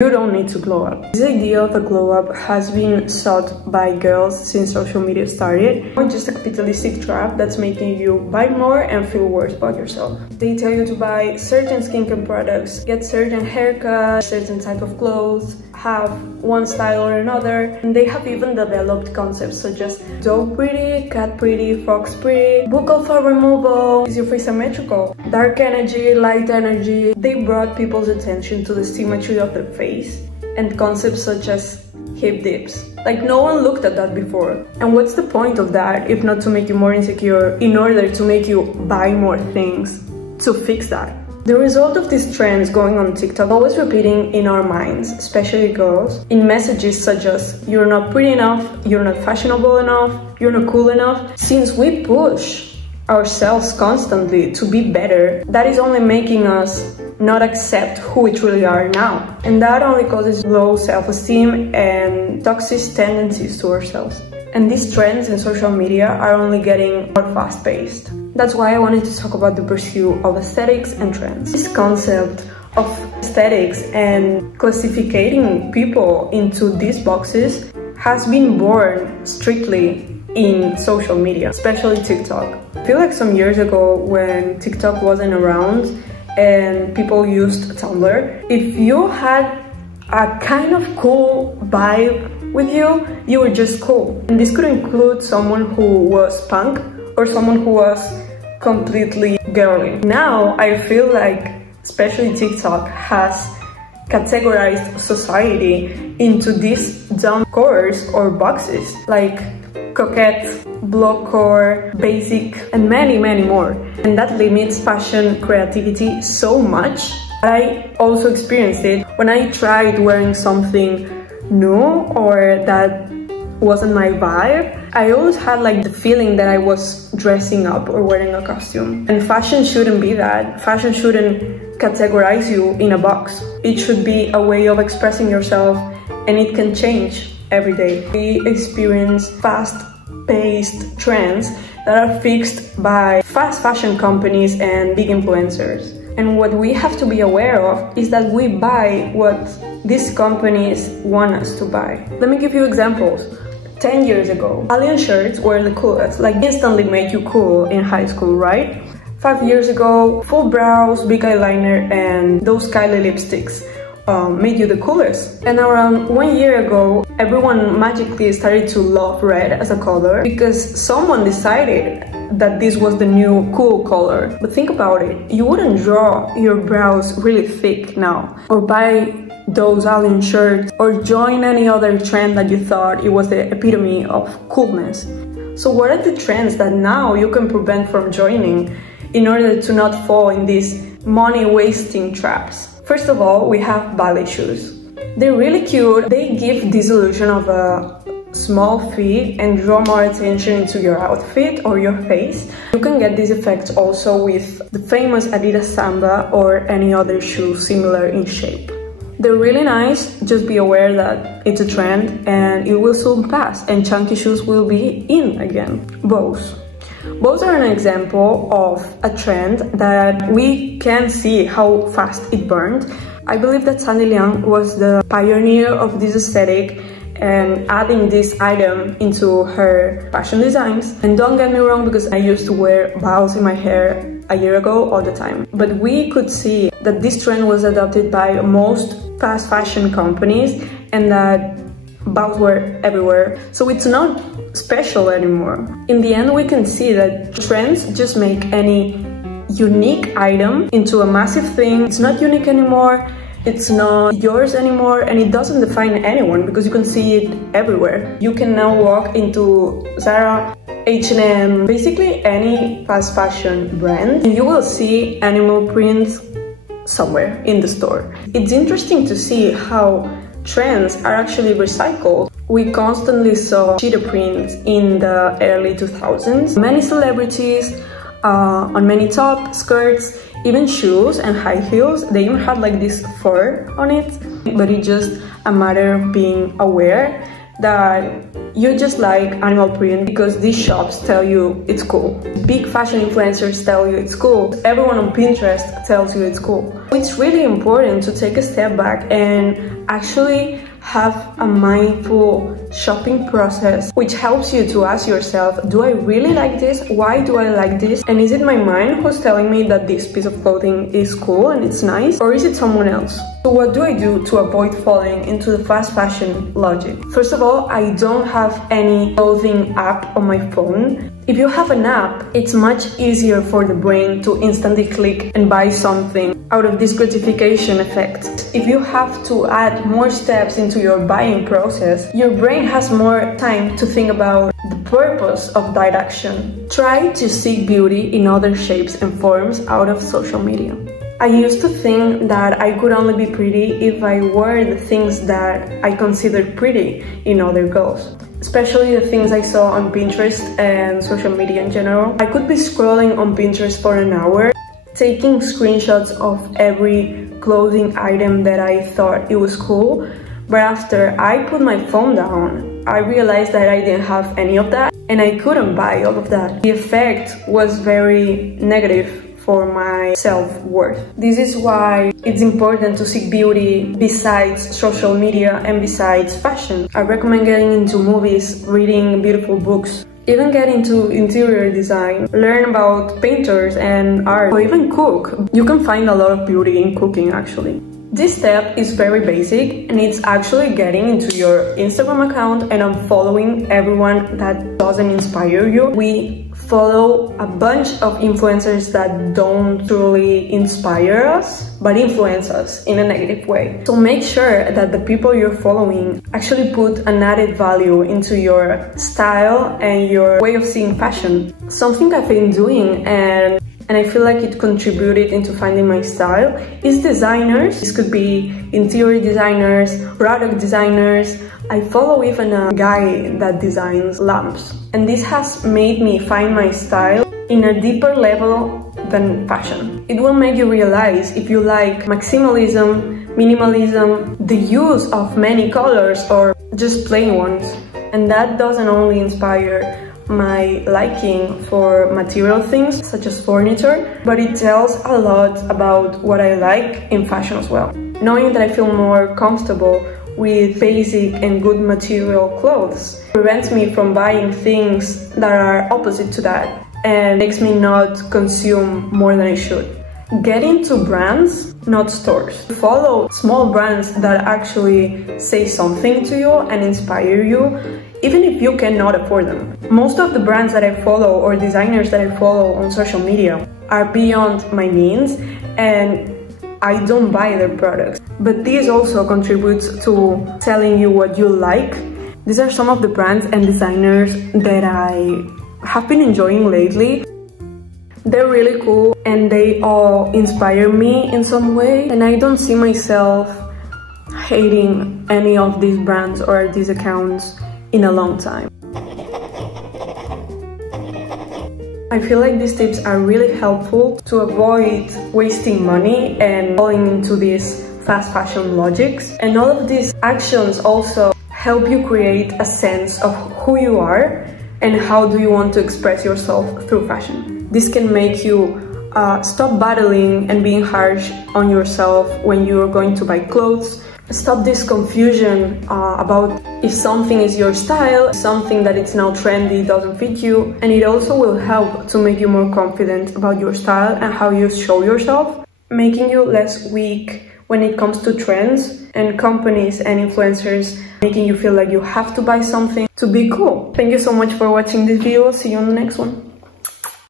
You don't need to glow up. This idea of a glow up has been sought by girls since social media started. Or just a capitalistic trap that's making you buy more and feel worse about yourself. They tell you to buy certain skincare products, get certain haircuts, certain type of clothes, have one style or another. And they have even developed concepts such as dog pretty, cat pretty, fox pretty, buccal fat removal, is your face symmetrical, dark energy, light energy. They brought people's attention to the symmetry of their face and concepts such as hip dips. Like, no one looked at that before. And what's the point of that if not to make you more insecure in order to make you buy more things to fix that? The result of these trends going on TikTok always repeating in our minds, especially girls, in messages such as you're not pretty enough, you're not fashionable enough, you're not cool enough. Since we push ourselves constantly to be better, that is only making us not accept who we truly are now. And that only causes low self-esteem and toxic tendencies to ourselves. And these trends in social media are only getting more fast-paced. That's why I wanted to talk about the pursuit of aesthetics and trends. This concept of aesthetics and classifying people into these boxes has been born strictly in social media, especially TikTok. I feel like some years ago when TikTok wasn't around and people used Tumblr, if you had a kind of cool vibe with you, you were just cool. And this could include someone who was punk or someone who was completely girly. Now I feel like especially TikTok has categorized society into these dumb cores or boxes like coquette, blockcore, basic, and many more. And that limits passion, creativity so much. I also experienced it when I tried wearing something new or that wasn't my vibe. I always had like the feeling that I was dressing up or wearing a costume. And fashion shouldn't be that. Fashion shouldn't categorize you in a box. It should be a way of expressing yourself, and it can change every day. We experience fast-paced trends that are fixed by fast fashion companies and big influencers. And what we have to be aware of is that we buy what these companies want us to buy. Let me give you examples. 10 years ago, alien shirts were the coolest, like instantly make you cool in high school, right? 5 years ago, full brows, big eyeliner, and those Kylie lipsticks made you the coolest. And around 1 year ago, everyone magically started to love red as a color because someone decided that this was the new cool color. But think about it, you wouldn't draw your brows really thick now, or buy those alien shirts, or join any other trend that you thought it was the epitome of coolness. So what are the trends that now you can prevent from joining in order to not fall in these money-wasting traps? First of all, we have ballet shoes. They're really cute. They give this illusion of a small feet and draw more attention into your outfit or your face. You can get this effect also with the famous Adidas Samba or any other shoe similar in shape. They're really nice, just be aware that it's a trend and it will soon pass and chunky shoes will be in again. Bows. Bows are an example of a trend that we can see how fast it burned. I believe that Sandy Liang was the pioneer of this aesthetic and adding this item into her fashion designs. And don't get me wrong, because I used to wear bows in my hair a year ago all the time. But we could see that this trend was adopted by most fast fashion companies and that bows were everywhere. So it's not special anymore. In the end, we can see that trends just make any unique item into a massive thing. It's not unique anymore. It's not yours anymore, and it doesn't define anyone because you can see it everywhere. You can now walk into Zara, H&M, basically any fast fashion brand, and you will see animal prints somewhere in the store. It's interesting to see how trends are actually recycled. We constantly saw cheetah prints in the early 2000s. Many celebrities on many tops, skirts, even shoes and high heels, they even had like this fur on it. But it's just a matter of being aware that you just like animal print because these shops tell you it's cool. Big fashion influencers tell you it's cool. Everyone on Pinterest tells you it's cool. It's really important to take a step back and actually have a mindful shopping process, which helps you to ask yourself, do I really like this? Why do I like this? And is it my mind who's telling me that this piece of clothing is cool and it's nice? Or is it someone else? So what do I do to avoid falling into the fast fashion logic? First of all, I don't have any clothing app on my phone. If you have an app, it's much easier for the brain to instantly click and buy something out of this gratification effect. If you have to add more steps into your buying process, your brain has more time to think about the purpose of that action. Try to seek beauty in other shapes and forms out of social media. I used to think that I could only be pretty if I wore the things that I considered pretty in other girls, especially the things I saw on Pinterest and social media in general. I could be scrolling on Pinterest for an hour, taking screenshots of every clothing item that I thought it was cool, but after I put my phone down, I realized that I didn't have any of that and I couldn't buy all of that. The effect was very negative for my self-worth. This is why it's important to seek beauty besides social media and besides fashion. I recommend getting into movies, reading beautiful books, even get into interior design, learn about painters and art, or even cook. You can find a lot of beauty in cooking actually. This step is very basic and it's actually getting into your Instagram account and unfollowing everyone that doesn't inspire you. We follow a bunch of influencers that don't truly inspire us, but influence us in a negative way. So make sure that the people you're following actually put an added value into your style and your way of seeing fashion. Something I've been doing and I feel like it contributed into finding my style is designers. This could be interior designers, product designers. I follow even a guy that designs lamps. And this has made me find my style in a deeper level than fashion. It will make you realize if you like maximalism, minimalism, the use of many colors or just plain ones. And that doesn't only inspire my liking for material things such as furniture, but it tells a lot about what I like in fashion as well. Knowing that I feel more comfortable with basic and good material clothes prevents me from buying things that are opposite to that and makes me not consume more than I should. Get into brands, not stores. Follow small brands that actually say something to you and inspire you, even if you cannot afford them. Most of the brands that I follow or designers that I follow on social media are beyond my means and I don't buy their products. But this also contributes to telling you what you like. These are some of the brands and designers that I have been enjoying lately. They're really cool and they all inspire me in some way, and I don't see myself hating any of these brands or these accounts in a long time. I feel like these tips are really helpful to avoid wasting money and falling into these fast fashion logics. And all of these actions also help you create a sense of who you are and how do you want to express yourself through fashion. This can make you stop battling and being harsh on yourself when you're going to buy clothes. Stop this confusion about if something is your style, something that it's now trendy doesn't fit you, and it also will help to make you more confident about your style and how you show yourself, making you less weak when it comes to trends and companies and influencers making you feel like you have to buy something to be cool. Thank you so much for watching this video. See you on the next one.